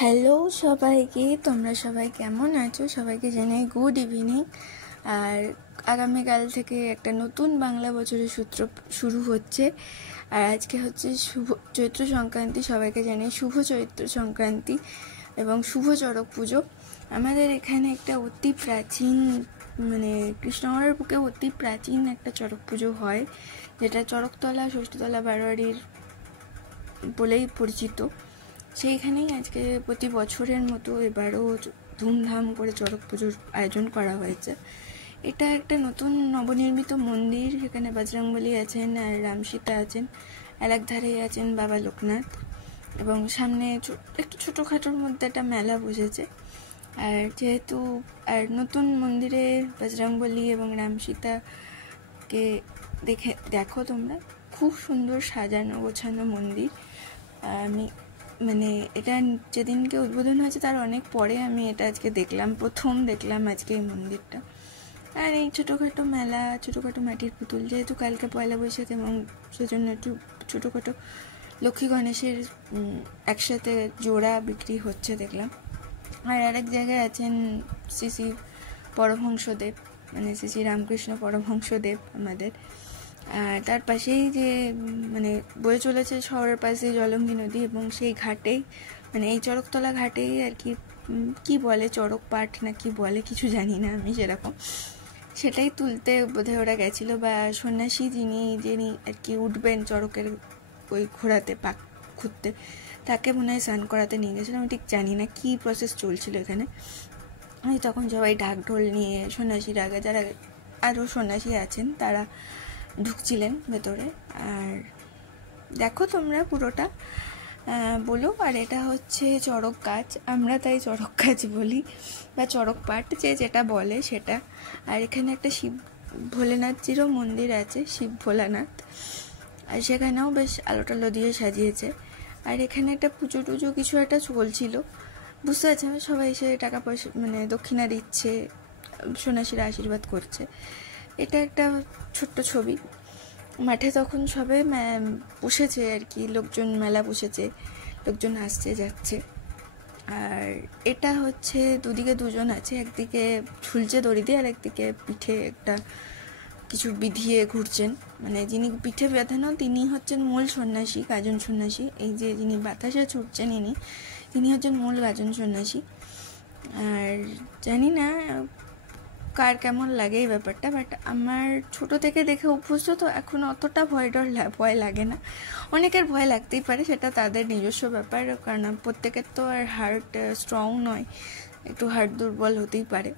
Hello সবাইকে, তোমরা সবাই কেমন আছো? সবাইকে জানাই গুড ইভিনিং। আর আগামীকাল থেকে একটা নতুন বাংলা বছরের সূত্র শুরু হচ্ছে। আর আজকে হচ্ছে শুভ চৈত্র সংক্রান্তি। সবাইকে জানাই শুভ চৈত্র সংক্রান্তি এবং শুভ চড়ক পুজো। আমাদের এখানে একটা অতি প্রাচীন কৃষ্ণনগরের বুকে অতি প্রাচীন একটা চড়ক পুজো হয়, যেটা চড়কতলা ষষ্ঠতলা বারোয়ারির বলেই পরিচিত। সেইখানেই আজকে প্রতি বছরের মতো এবারও ধুমধাম করে চড়ক পুজোর আয়োজন করা হয়েছে। এটা একটা নতুন নবনির্মিত মন্দির। সেখানে বজরংবলী আছেন আর রামসীতা আছেন, আর এক ধারেই আছেন বাবা লোকনাথ, এবং সামনে একটু ছোটোখাটোর মধ্যে একটা মেলা বসেছে। আর যেহেতু নতুন মন্দিরে বজরংবলী এবং রামসীতাকে দেখো তোমরা, খুব সুন্দর সাজানো গোছানো মন্দির। আমি এটা যেদিনকে উদ্বোধন হয়েছে তার অনেক পরে আমি এটা আজকে প্রথম দেখলাম আজকে এই মন্দিরটা। আর এই ছোটোখাটো মেলা, ছোটোখাটো মাটির পুতুল, যেহেতু কালকে পয়লা বৈশাখ এবং সেজন্য একটু ছোটোখাটো লক্ষ্মী গণেশের একসাথে জোড়া বিক্রি হচ্ছে দেখলাম। আর আরেক জায়গায় আছেন শ্রী পরমহংসদেব, শ্রী রামকৃষ্ণ পরমহংসদেব আমাদের। আর তার পাশেই যে বয়ে চলেছে শহরের পাশে জলঙ্গি নদী, এবং সেই ঘাটেই এই চড়কতলা ঘাটেই আর কি বলে, চড়ক পাট না কি বলে কিছু জানি না আমি সেরকম, সেটাই তুলতে বোধহয় ওরা গেছিল। বা সন্ন্যাসী যিনি আর কি উঠবেন চড়কের ওই ঘোড়াতে পাক খুঁড়তে, তাকে মনে হয় স্নান করাতে নিয়ে গেছিলো। আমি ঠিক জানি না কি প্রসেস চলছিল এখানে। আমি তখন সবাই ঢাক ঢোল নিয়ে সন্ন্যাসীর আগে যারা আরও সন্ন্যাসী আছেন তারা ঢুকছিলেন ভেতরে। আর দেখো তোমরা পুরোটা বলো। আর এটা হচ্ছে চড়ক গাছ, আমরা তাই চড়ক গাছ বলি, বা চড়ক পাট যে যেটা বলে সেটা। আর এখানে একটা শিব ভোলেনাথজিরও মন্দির আছে, শিব ভোলানাথ, আর সেখানেও বেশ আলো টালো দিয়ে সাজিয়েছে। আর এখানে একটা পুজো টুজো কিছু একটা চলছিল, বুঝতে পারছি না। সবাই এসে টাকা পয়সা দক্ষিণা দিচ্ছে, সন্ন্যাসীরা আশীর্বাদ করছে। এটা একটা ছোট্ট ছবি। মাঠে তখন সবে বসেছে আর কি, লোকজন মেলা বসেছে, লোকজন আসছে যাচ্ছে। আর এটা হচ্ছে দুদিকে দুজন আছে, একদিকে ঝুলছে দড়ি দিয়ে, আর একদিকে পিঠে একটা কিছু বিধিয়ে ঘুরছেন। যিনি পিঠে বেঁধানো তিনি হচ্ছেন মূল সন্ন্যাসী, গাজন সন্ন্যাসী। এই যে যিনি বাতাসে ছুটছেন তিনি হচ্ছেন মূল গাজন সন্ন্যাসী। আর জানি না কার কেমন লাগে এই ব্যাপারটা, বাট আমার ছোটো থেকে দেখে অভ্যস্ত, তো এখন অতটা ভয় লাগে না। অনেকের ভয় লাগতেই পারে, সেটা তাদের নিজস্ব ব্যাপার, কারণ প্রত্যেকের তো আর হার্ট স্ট্রং নয়, একটু হার্ট দুর্বল হতেই পারে।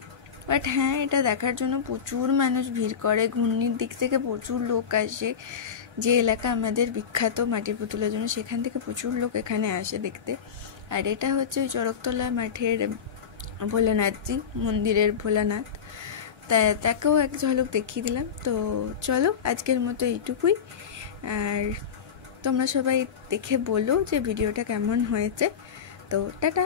বাট হ্যাঁ, এটা দেখার জন্য প্রচুর মানুষ ভিড় করে, ঘূর্ণির দিক থেকে প্রচুর লোক আসে। যে এলাকা আমাদের বিখ্যাত মাটির পুতুলের জন্য, সেখান থেকে প্রচুর লোক এখানে আসে দেখতে। আর এটা হচ্ছে ওই চড়কতলা মাঠের ভোলানাথজি মন্দিরের ভোলানাথ, তাকেও এক ঝলক দেখিয়ে দিলাম। তো চলো আজকের মতো এইটুকুই। আর তোমরা সবাই দেখে বলো যে ভিডিওটা কেমন হয়েছে। তো টাটা।